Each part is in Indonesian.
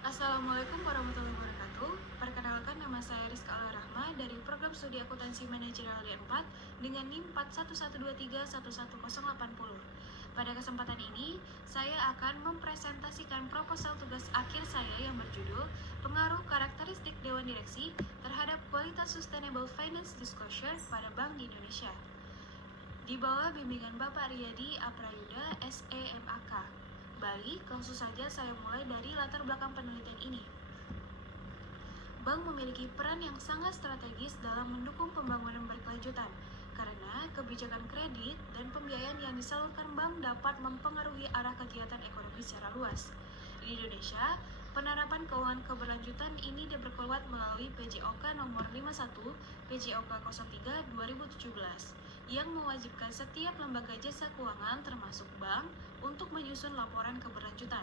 Assalamualaikum warahmatullahi wabarakatuh. Perkenalkan, nama saya Rizka Rahma dari Program Studi Akuntansi Manajerial D4 dengan NIM 4112311080. Pada kesempatan ini, saya akan mempresentasikan proposal tugas akhir saya yang berjudul Pengaruh Karakteristik Dewan Direksi terhadap Kualitas Sustainable Finance Disclosure pada Bank di Indonesia. Di bawah bimbingan Bapak Riyadi Aprayuda, SEMAK. Baik, langsung saja saya mulai dari latar belakang penelitian ini. Bank memiliki peran yang sangat strategis dalam mendukung pembangunan berkelanjutan, karena kebijakan kredit dan pembiayaan yang disalurkan bank dapat mempengaruhi arah kegiatan ekonomi secara luas. Di Indonesia, penerapan keuangan keberlanjutan ini diperkuat melalui PJOK nomor 51 PJOK 03 2017 yang mewajibkan setiap lembaga jasa keuangan termasuk bank untuk menyusun laporan keberlanjutan.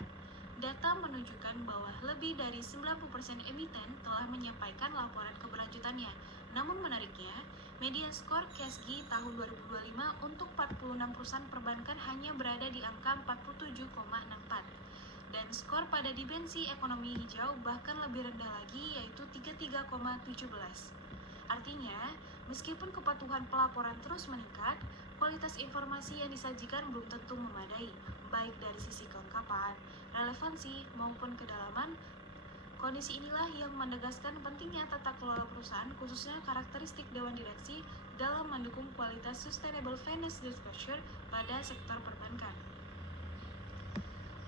Data menunjukkan bahwa lebih dari 90% emiten telah menyampaikan laporan keberlanjutannya. Namun menariknya, median skor KSG tahun 2025 untuk 46 perusahaan perbankan hanya berada di angka 47,64. Dan skor pada dimensi ekonomi hijau bahkan lebih rendah lagi, yaitu 33,17. Artinya, meskipun kepatuhan pelaporan terus meningkat, kualitas informasi yang disajikan belum tentu memadai, baik dari sisi kelengkapan, relevansi, maupun kedalaman. Kondisi inilah yang menegaskan pentingnya tata kelola perusahaan, khususnya karakteristik Dewan Direksi dalam mendukung kualitas Sustainable Finance Disclosure pada sektor perbankan.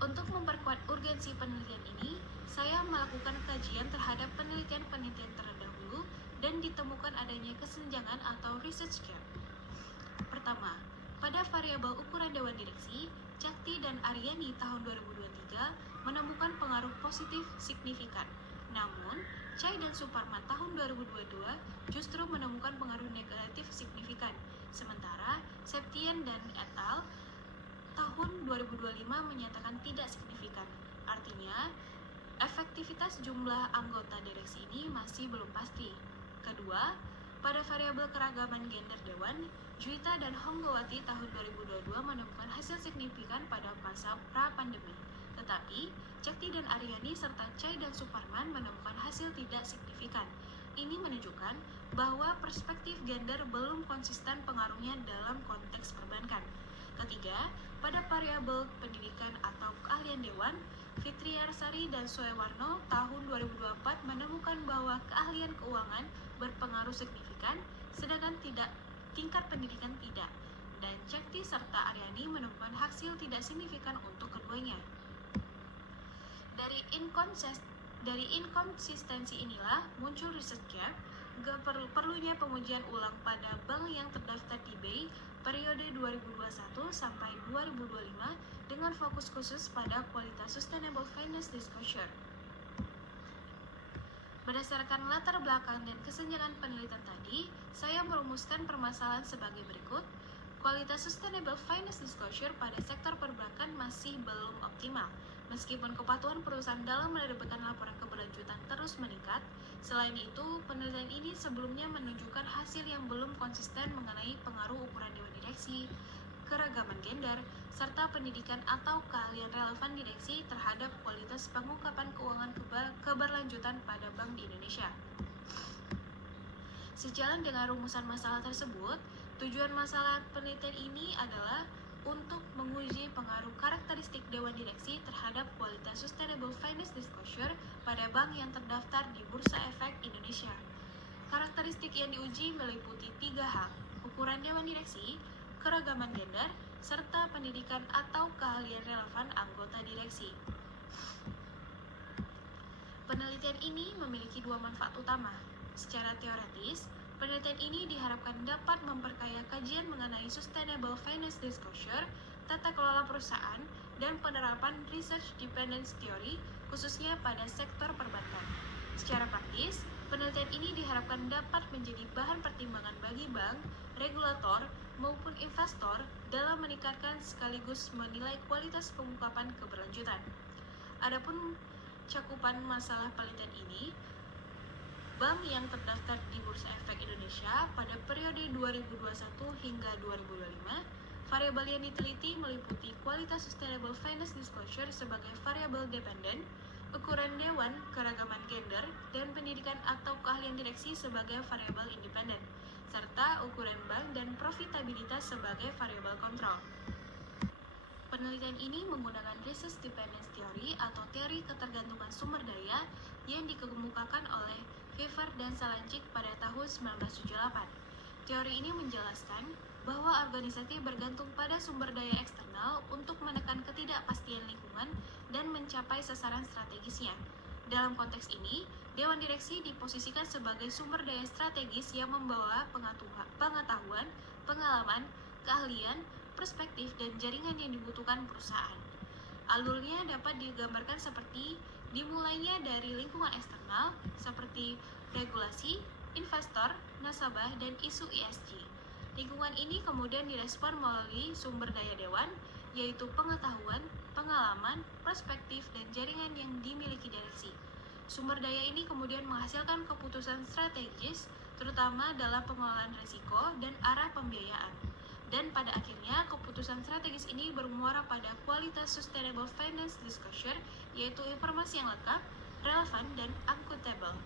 Untuk memperkuat urgensi penelitian ini, saya melakukan kajian terhadap penelitian-penelitian terdahulu dan ditemukan adanya kesenjangan atau research gap. Pertama, pada variabel ukuran Dewan Direksi, Cakti dan Aryani tahun 2023 menemukan pengaruh positif signifikan. Namun, Chai dan Suparman tahun 2022 justru menemukan pengaruh negatif signifikan. Sementara, Septien dan et.al. tahun 2025 menyatakan tidak signifikan. Artinya, efektivitas jumlah anggota direksi ini masih belum pasti. Kedua, pada variabel keragaman gender Dewan, Juwita dan Honggowati tahun 2022 menemukan hasil signifikan pada masa pra-pandemi. Tetapi, Cakti dan Aryani serta Chai dan Suparman menemukan hasil tidak signifikan. Ini menunjukkan bahwa perspektif gender belum konsisten pengaruhnya dalam konteks perbankan. Ketiga, pada variabel pendidikan atau keahlian Dewan, Fitriarsari dan Suewarno tahun 2024 menemukan bahwa keahlian keuangan berpengaruh signifikan, sedangkan tingkat pendidikan tidak. Dan Cakti serta Aryani menemukan hasil tidak signifikan untuk keduanya. Dari inkonsistensi inilah muncul research gap, perlunya pengujian ulang pada bank yang terdaftar di BEI periode 2021 sampai 2025 dengan fokus khusus pada kualitas Sustainable Finance Disclosure. Berdasarkan latar belakang dan kesenjangan penelitian tadi, saya merumuskan permasalahan sebagai berikut. Kualitas Sustainable Finance Disclosure pada sektor perbankan masih belum optimal. Meskipun kepatuhan perusahaan dalam menerbitkan laporan keberlanjutan terus meningkat, selain itu, penelitian ini sebelumnya menunjukkan hasil yang belum konsisten mengenai pengaruh ukuran Dewan Direksi, keragaman gender, serta pendidikan atau keahlian relevan direksi terhadap kualitas pengungkapan keuangan keberlanjutan pada bank di Indonesia. Sejalan dengan rumusan masalah tersebut, tujuan masalah penelitian ini adalah untuk menguji pengaruh karakteristik Dewan Direksi terhadap kualitas Sustainable Finance Disclosure pada bank yang terdaftar di Bursa Efek Indonesia. Karakteristik yang diuji meliputi 3 hal: ukuran Dewan Direksi, keragaman gender, serta pendidikan atau keahlian relevan anggota direksi. Penelitian ini memiliki 2 manfaat utama. Secara teoretis, penelitian ini diharapkan dapat memperkaya kajian mengenai Sustainable Finance Disclosure, tata kelola perusahaan, dan penerapan Research Dependence Theory, khususnya pada sektor perbankan. Secara praktis, penelitian ini diharapkan dapat menjadi bahan pertimbangan bagi bank, regulator, maupun investor dalam meningkatkan sekaligus menilai kualitas pengungkapan keberlanjutan. Adapun cakupan masalah penelitian ini, bank yang terdaftar di Bursa Efek Indonesia pada periode 2021 hingga 2025, variabel yang diteliti meliputi kualitas Sustainable Finance Disclosure sebagai variabel dependen, ukuran dewan, keragaman gender, dan pendidikan atau keahlian direksi sebagai variabel independen, serta ukuran bank dan profitabilitas sebagai variabel kontrol. Penelitian ini menggunakan Resource Dependence Theory atau teori ketergantungan sumber daya yang dikemukakan oleh Weaver dan Salancik pada tahun 1978. Teori ini menjelaskan bahwa organisasi bergantung pada sumber daya eksternal untuk menekan ketidakpastian lingkungan dan mencapai sasaran strategisnya. Dalam konteks ini, Dewan Direksi diposisikan sebagai sumber daya strategis yang membawa pengetahuan, pengalaman, keahlian, perspektif, dan jaringan yang dibutuhkan perusahaan. Alurnya dapat digambarkan seperti dimulainya dari lingkungan eksternal seperti regulasi, investor, nasabah, dan isu ESG. Lingkungan ini kemudian direspon melalui sumber daya dewan, yaitu pengetahuan, pengalaman, perspektif, dan jaringan yang dimiliki direksi. Sumber daya ini kemudian menghasilkan keputusan strategis, terutama dalam pengelolaan risiko dan arah pembiayaan. Dan pada akhirnya, keputusan strategis ini bermuara pada kualitas sustainable finance disclosure, yaitu informasi yang lengkap, relevan, dan akuntabel.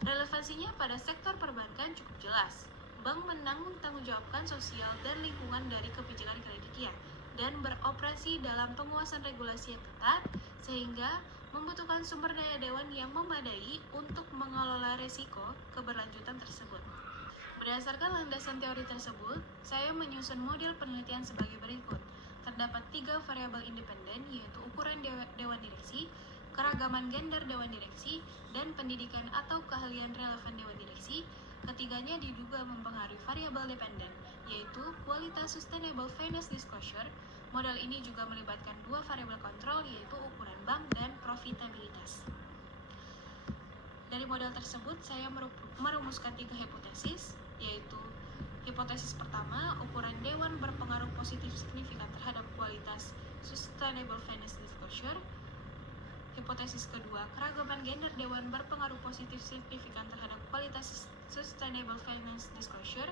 Relevansinya pada sektor perbankan cukup jelas. Bank menanggung-tanggungjawabkan sosial dan lingkungan dari kebijakan kreditnya dan beroperasi dalam penguasaan regulasi yang ketat, sehingga membutuhkan sumber daya dewan yang memadai untuk mengelola risiko keberlanjutan tersebut. Berdasarkan landasan teori tersebut, saya menyusun model penelitian sebagai berikut. Terdapat 3 variabel independen, yaitu ukuran dewan direksi, keragaman gender dewan direksi, dan pendidikan atau keahlian relevan dewan direksi. Ketiganya diduga mempengaruhi variabel dependen, yaitu kualitas sustainable finance disclosure. Model ini juga melibatkan 2 variabel kontrol, yaitu ukuran bank dan profitabilitas. Dari model tersebut, saya merumuskan 3 hipotesis, yaitu hipotesis pertama, ukuran dewan berpengaruh positif signifikan terhadap kualitas sustainable finance disclosure. Hipotesis kedua, keragaman gender dewan berpengaruh positif signifikan terhadap kualitas sustainable finance disclosure.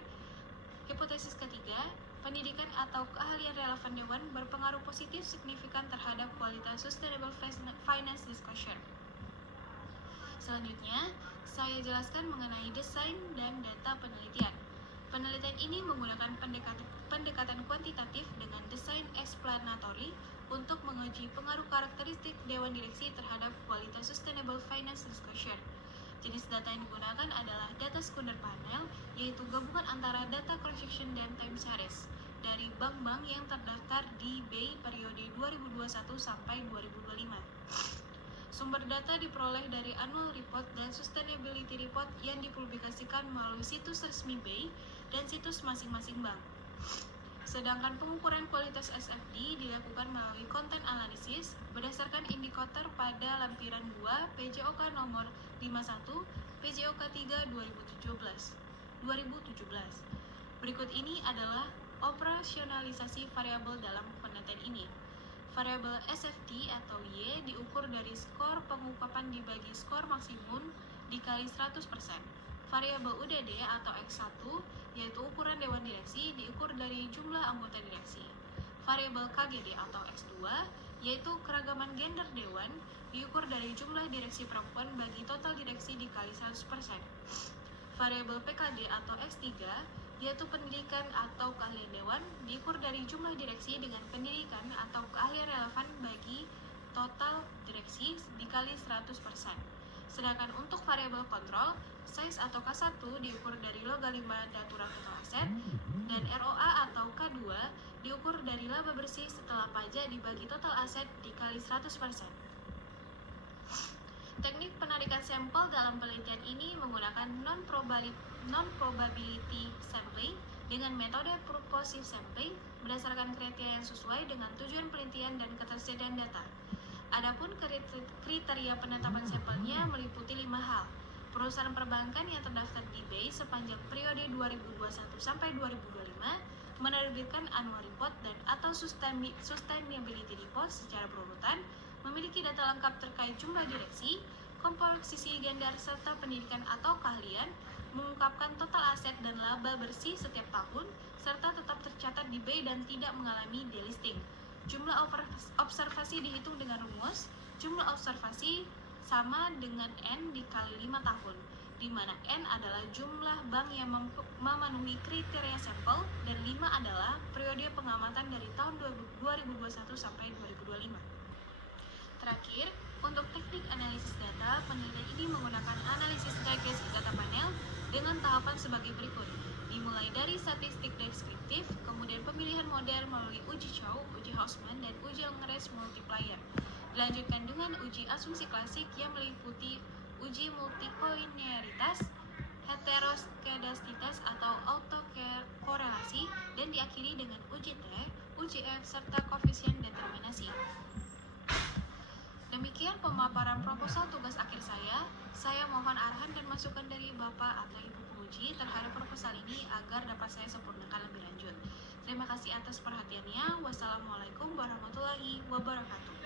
Hipotesis ketiga, pendidikan atau keahlian relevan dewan berpengaruh positif signifikan terhadap kualitas sustainable finance disclosure. Selanjutnya, saya jelaskan mengenai desain dan data penelitian. Penelitian ini menggunakan pendekatan kuantitatif dengan desain explanatory untuk menguji pengaruh karakteristik dewan direksi terhadap kualitas sustainable finance disclosure. Jenis data yang digunakan adalah data sekunder panel, yaitu gabungan antara data cross-section dan time series dari bank-bank yang terdaftar di BEI periode 2021 sampai 2025. Sumber data diperoleh dari annual report dan sustainability report yang dipublikasikan melalui situs resmi BEI dan situs masing-masing bank. Sedangkan pengukuran kualitas SFD dilakukan melalui content analysis berdasarkan indikator pada lampiran 2 PJOK nomor 51 PJOK 3 2017. Berikut ini adalah operasionalisasi variabel dalam penelitian ini. Variabel SFD atau Y diukur dari skor pengungkapan dibagi skor maksimum dikali 100%. Variabel UDD atau X1 yaitu ukuran dewan direksi diukur dari jumlah anggota direksi. Variabel KGD atau X2 yaitu keragaman gender dewan diukur dari jumlah direksi perempuan bagi total direksi dikali 100%. Variabel PKD atau X3 yaitu pendidikan atau keahlian dewan diukur dari jumlah direksi dengan pendidikan atau keahlian relevan bagi total direksi dikali 100%. Sedangkan untuk variabel kontrol, size atau K1 diukur dari logaritma natural total aset dan ROA atau K2 diukur dari laba bersih setelah pajak dibagi total aset dikali 100%. Teknik penarikan sampel dalam penelitian ini menggunakan non-probability sampling dengan metode purposive sampling berdasarkan kriteria yang sesuai dengan tujuan penelitian dan ketersediaan data. Adapun kriteria penetapan sampelnya meliputi 5 hal. Perusahaan perbankan yang terdaftar di BEI sepanjang periode 2021 sampai 2025 menerbitkan annual report dan atau sustainability report secara berurutan, memiliki data lengkap terkait jumlah direksi, komposisi gender serta pendidikan atau keahlian, mengungkapkan total aset dan laba bersih setiap tahun, serta tetap tercatat di BEI dan tidak mengalami delisting. Jumlah observasi dihitung dengan rumus jumlah observasi sama dengan N dikali 5 tahun, di mana N adalah jumlah bank yang memenuhi kriteria sampel dan 5 adalah periode pengamatan dari tahun 2021 sampai 2025. Terakhir, untuk teknik analisis data, penelitian ini menggunakan analisis regresi data panel dengan tahapan sebagai berikut. Dimulai dari statistik deskriptif, kemudian pemilihan model melalui uji Chow, uji Hausman, dan uji Langres multiplier. Dilanjutkan dengan uji asumsi klasik yang meliputi uji multikolinearitas, heteroskedastis atau autokorelasi, dan diakhiri dengan uji T, uji F, serta koefisien determinasi. Demikian pemaparan proposal tugas akhir saya. Saya mohon arahan dan masukan dari Bapak atau Ibu penguji terhadap proposal ini agar dapat saya sempurnakan lebih lanjut. Terima kasih atas perhatiannya. Wassalamualaikum warahmatullahi wabarakatuh.